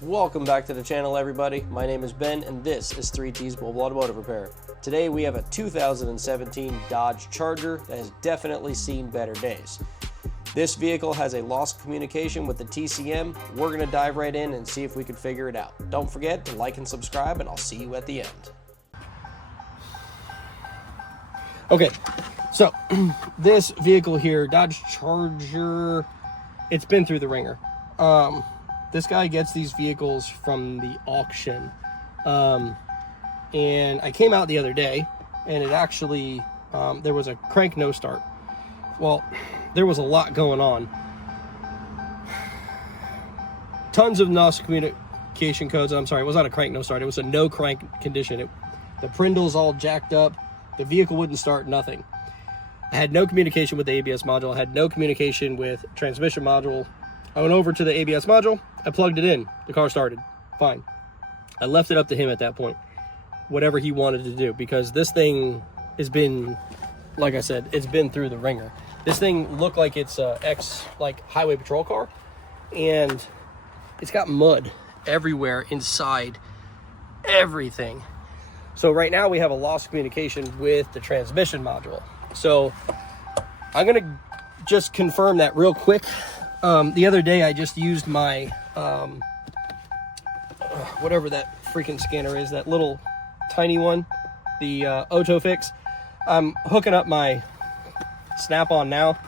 Welcome back to the channel, everybody. My name is Ben, and this is 3T's Mobile Automotive Repair. Today we have a 2017 Dodge Charger that has definitely seen better days. This vehicle has a lost communication with the TCM. We're going to dive right in and see if we can figure it out. Don't forget to like and subscribe, and I'll see you at the end. Okay, so this vehicle here, Dodge Charger, it's been through the ringer. This guy gets these vehicles from the auction, and I came out the other day, and it actually, there was a crank no start. Well, there was a lot going on. Tons of NOS communication codes. I'm sorry, it was not a crank no start. It was a no crank condition. The prindle's all jacked up. The vehicle wouldn't start, nothing. I had no communication with the ABS module. I had no communication with transmission module. I went over to the ABS module. I plugged it in. The car started. Fine. I left it up to him at that point. Whatever he wanted to do, because this thing has been, like I said, it's been through the ringer. This thing looked like it's a highway patrol car, and it's got mud everywhere inside everything. So right now we have a lost communication with the transmission module. So I'm gonna just confirm that real quick. The other day I just used my whatever that freaking scanner is, that little tiny one, the Autofix. I'm hooking up my Snap-on now,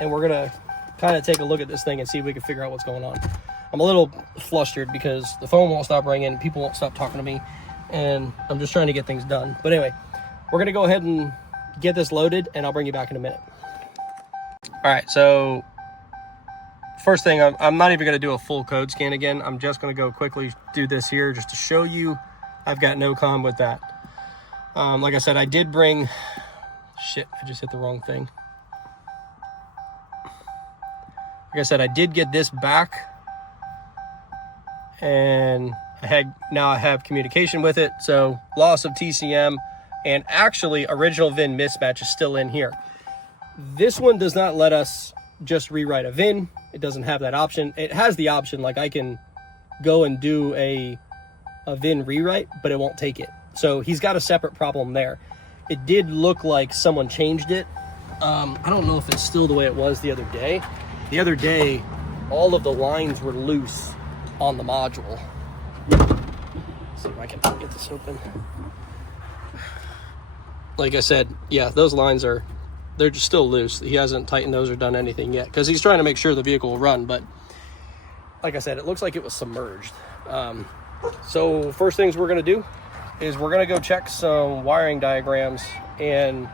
and we're gonna kind of take a look at this thing and see if we can figure out what's going on. I'm a little flustered because the phone won't stop ringing, people won't stop talking to me, and I'm just trying to get things done. But anyway, we're gonna go ahead and get this loaded, and I'll bring you back in a minute. All right, so first thing, I'm not even going to do a full code scan again. I'm just going to go quickly do this here just to show you I've got no com with that. Like I said, I did bring... Shit, I just hit the wrong thing. Like I said, I did get this back, and now I have communication with it. So loss of TCM, and actually original VIN mismatch is still in here. This one does not let us just rewrite a VIN. It doesn't have that option. It has the option, like I can go and do a VIN rewrite, but it won't take it. So he's got a separate problem there. It did look like someone changed it. I don't know if it's still the way it was the other day. The other day, all of the lines were loose on the module. Let's see if I can get this open. Like I said, yeah, those lines they're just still loose. He hasn't tightened those or done anything yet because he's trying to make sure the vehicle will run. But like I said, it looks like it was submerged. So first things we're going to do is we're going to go check some wiring diagrams and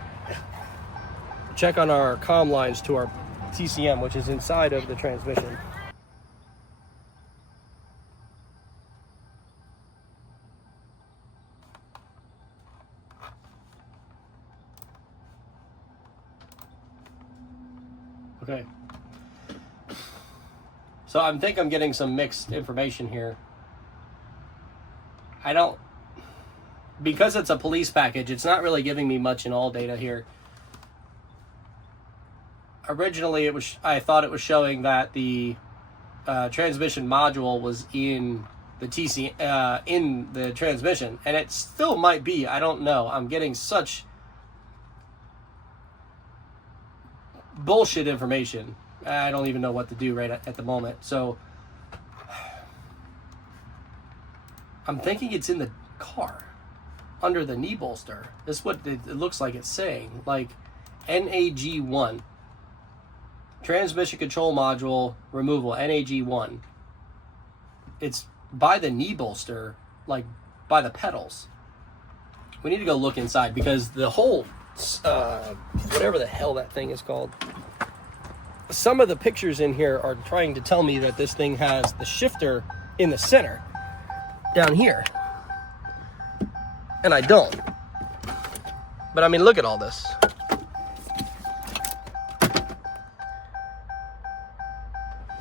check on our comm lines to our TCM, which is inside of the transmission. Okay, so I think I'm getting some mixed information here. Because it's a police package, it's not really giving me much in all data here. Originally, I thought it was showing that the transmission module was in the in the transmission, and it still might be. I don't know. I'm getting such bullshit information. I don't even know what to do right at the moment. So I'm thinking it's in the car under the knee bolster. That's what it looks like it's saying, like NAG1, transmission control module removal, NAG1. It's by the knee bolster, like by the pedals. We need to go look inside because the whole whatever the hell that thing is called, some of the pictures in here are trying to tell me that this thing has the shifter in the center down here, and I don't. But I mean, look at all this.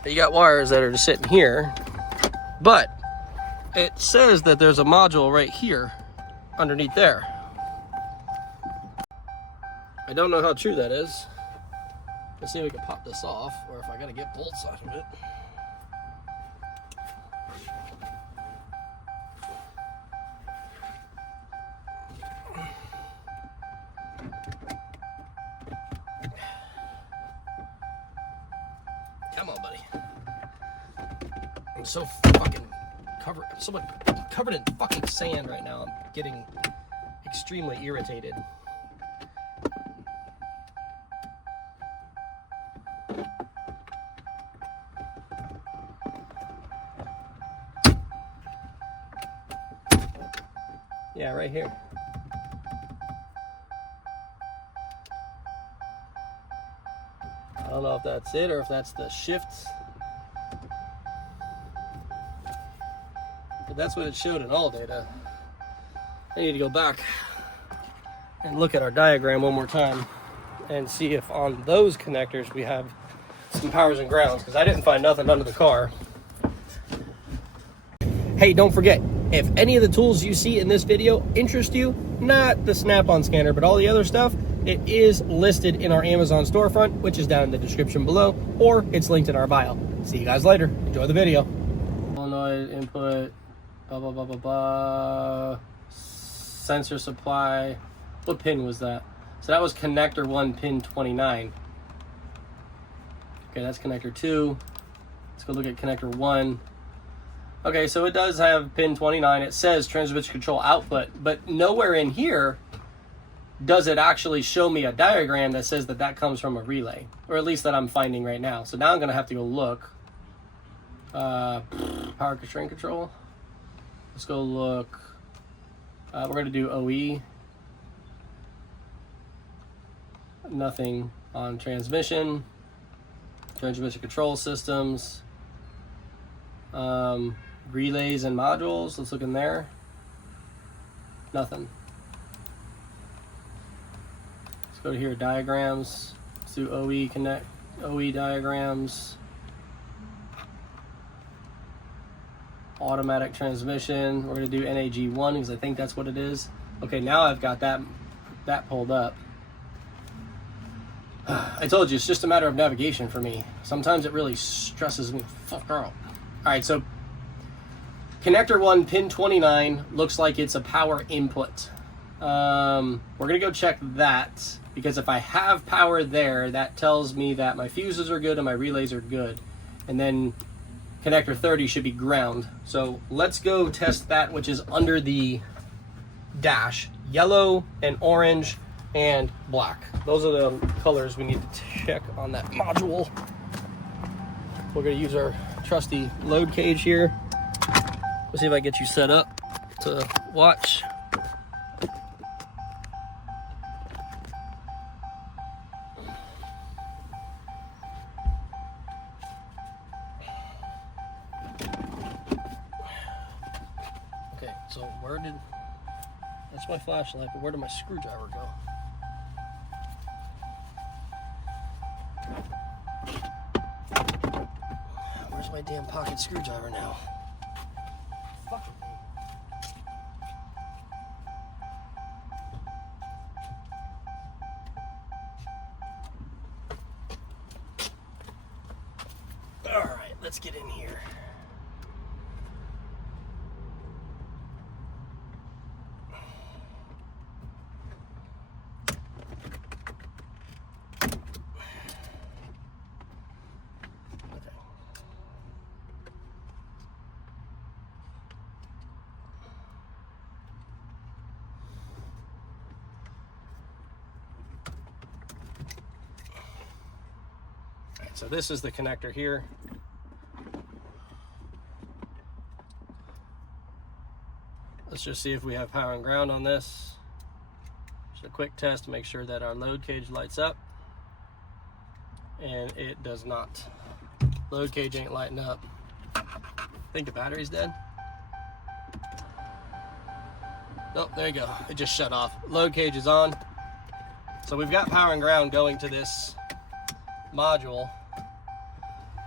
You got wires that are just sitting here, but it says that there's a module right here underneath there. I don't know how true that is. Let's see if we can pop this off, or if I gotta get bolts out of it. I'm so fucking covered in fucking sand right now. I'm getting extremely irritated. Yeah, right here. I don't know if that's it or if that's the shifts. But that's what it showed in all data. I need to go back and look at our diagram one more time and see if on those connectors we have some powers and grounds, because I didn't find nothing under the car. Hey, don't forget, if any of the tools you see in this video interest you, not the snap-on scanner, but all the other stuff, it is listed in our Amazon storefront, which is down in the description below, or it's linked in our bio. See you guys later. Enjoy the video. Solenoid input, blah, blah, blah, blah, blah. Sensor supply. What pin was that? So that was connector 1, pin 29. Okay, that's connector 2. Let's go look at connector 1. Okay, so it does have pin 29. It says transmission control output, but nowhere in here does it actually show me a diagram that says that that comes from a relay, or at least that I'm finding right now. So now I'm gonna have to go look. Power constraint control. Let's go look. We're gonna do OE. Nothing on transmission control systems. Relays and modules, let's look in there. Nothing. Let's go to here, diagrams. Let's do OE diagrams. Automatic transmission. We're gonna do NAG1 because I think that's what it is. Okay, now I've got that pulled up. I told you, it's just a matter of navigation for me. Sometimes it really stresses me fuck out. Alright, so connector 1, pin 29, looks like it's a power input. We're going to go check that, because if I have power there, that tells me that my fuses are good and my relays are good. And then connector 30 should be ground. So let's go test that, which is under the dash. Yellow and orange and black. Those are the colors we need to check on that module. We're going to use our trusty load cage here. Let's see if I can get you set up to watch. Okay, so that's my flashlight, but where did my screwdriver go? Where's my damn pocket screwdriver now? Fuck with me. All right, let's get in here. So this is the connector here. Let's just see if we have power and ground on this. Just a quick test to make sure that our load cage lights up. And it does not. Load cage ain't lighting up. I think the battery's dead. Oh, there you go. It just shut off. Load cage is on. So we've got power and ground going to this module.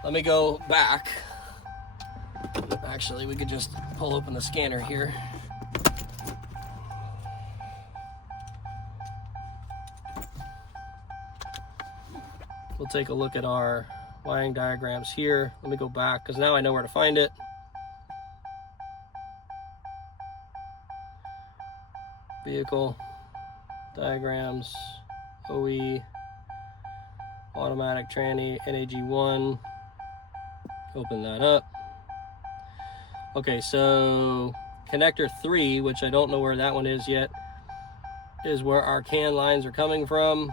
Let me go back. Actually, we could just pull open the scanner here. We'll take a look at our wiring diagrams here. Let me go back, because now I know where to find it. Vehicle, diagrams, OE, automatic tranny, NAG1. Open that up. Okay, so connector 3, which I don't know where that one is yet, is where our CAN lines are coming from.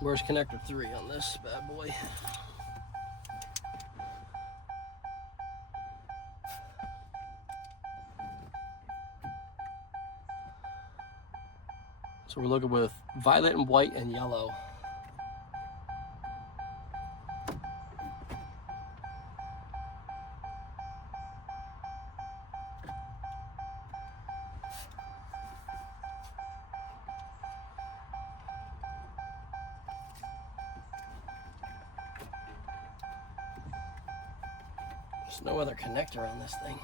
Where's connector 3 on this bad boy? So we're looking with violet and white and yellow. There's no other connector on this thing.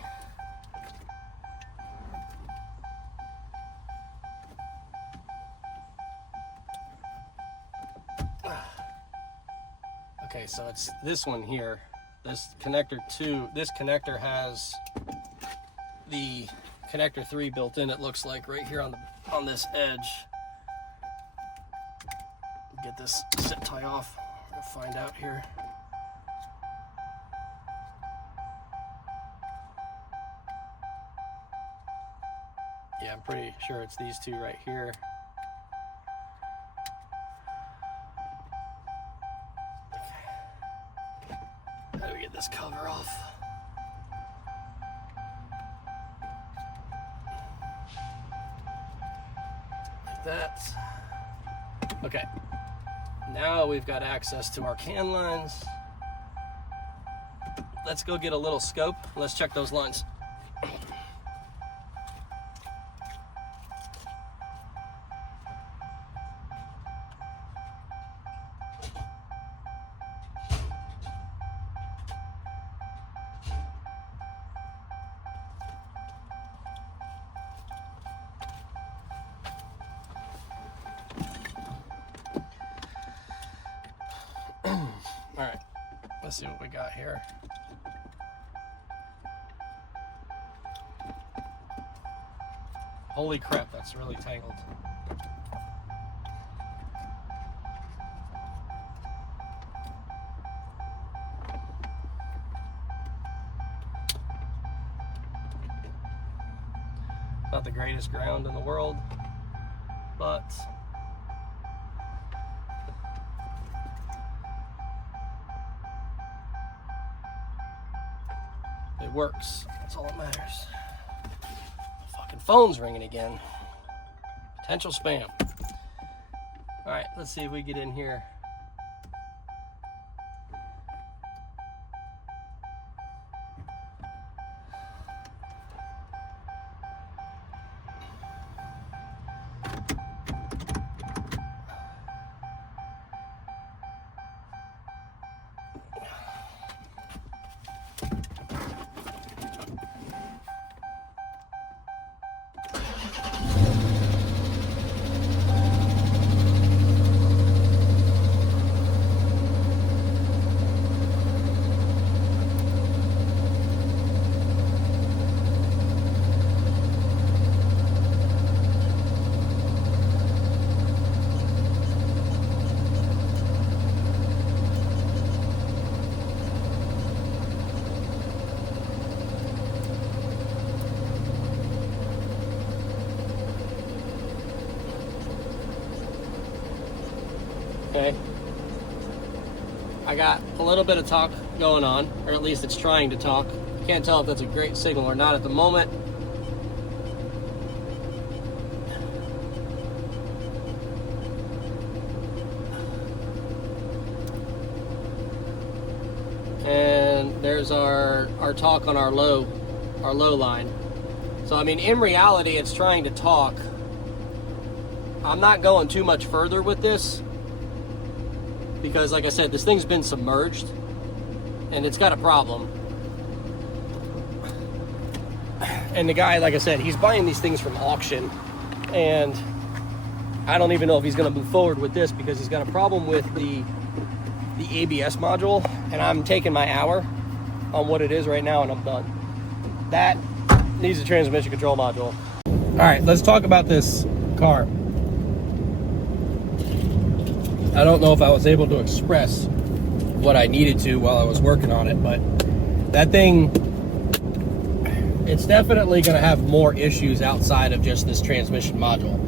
Okay, so it's this one here. This connector 2, this connector has the connector 3 built in, it looks like, right here on this edge. Get this zip tie off. We'll find out here. Yeah, I'm pretty sure it's these two right here. Okay. How do we get this cover off? Like that. Okay. Now we've got access to our CAN lines. Let's go get a little scope. Let's check those lines. All right, let's see what we got here. Holy crap, that's really tangled. Not the greatest ground in the world, but it works. That's all that matters. Fucking phone's ringing again. Potential spam. All right, let's see if we get in here. Okay. I got a little bit of talk going on, or at least it's trying to talk. Can't tell if that's a great signal or not at the moment. And there's our talk on our low line. So I mean, in reality, it's trying to talk. I'm not going too much further with this because, like I said, this thing's been submerged and it's got a problem. And the guy, like I said, he's buying these things from auction, and I don't even know if he's going to move forward with this because he's got a problem with the ABS module, and I'm taking my hour on what it is right now and I'm done. That needs a transmission control module. All right, let's talk about this car. I don't know if I was able to express what I needed to while I was working on it, but that thing, it's definitely going to have more issues outside of just this transmission module.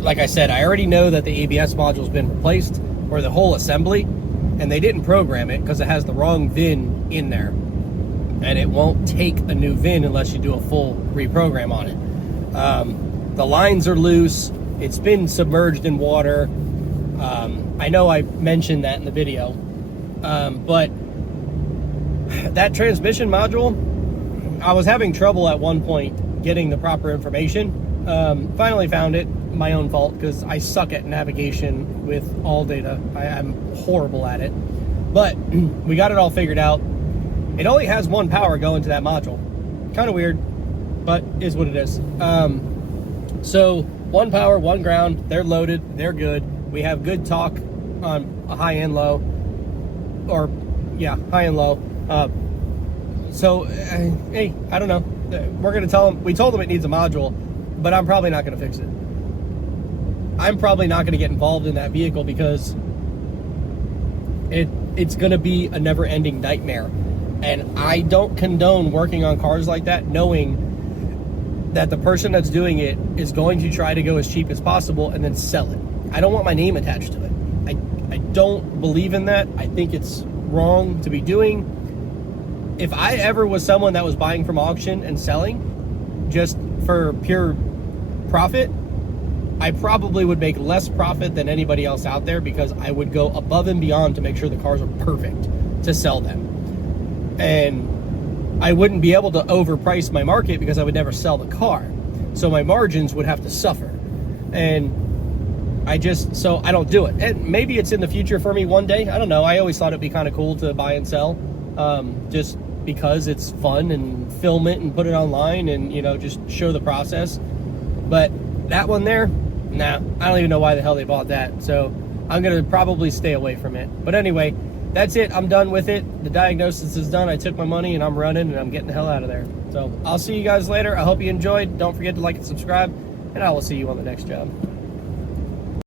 Like I said, I already know that the ABS module's been replaced, or the whole assembly, and they didn't program it because it has the wrong VIN in there. And it won't take a new VIN unless you do a full reprogram on it. The lines are loose. It's been submerged in water. I know I mentioned that in the video, but that transmission module, I was having trouble at one point getting the proper information. Finally found it. My own fault, because I suck at navigation with all data. I'm horrible at it. But we got it all figured out. It only has one power going to that module. Kind of weird, but is what it is. So one power, one ground. They're loaded. They're good. We have good talk on a high and low. Or, yeah, high and low. So, hey, I don't know. We're going to tell them. We told them it needs a module, but I'm probably not going to fix it. I'm probably not going to get involved in that vehicle because it's going to be a never-ending nightmare. And I don't condone working on cars like that, knowing that the person that's doing it is going to try to go as cheap as possible and then sell it. I don't want my name attached to it. I don't believe in that. I think it's wrong to be doing. If I ever was someone that was buying from auction and selling just for pure profit, I probably would make less profit than anybody else out there, because I would go above and beyond to make sure the cars are perfect to sell them. And I wouldn't be able to overprice my market because I would never sell the car. So my margins would have to suffer. And so I don't do it. And maybe it's in the future for me one day. I don't know. I always thought it'd be kind of cool to buy and sell, just because it's fun, and film it and put it online and, just show the process. But that one there, nah, I don't even know why the hell they bought that. So I'm going to probably stay away from it. But anyway, that's it. I'm done with it. The diagnosis is done. I took my money and I'm running and I'm getting the hell out of there. So I'll see you guys later. I hope you enjoyed. Don't forget to like and subscribe, and I will see you on the next job.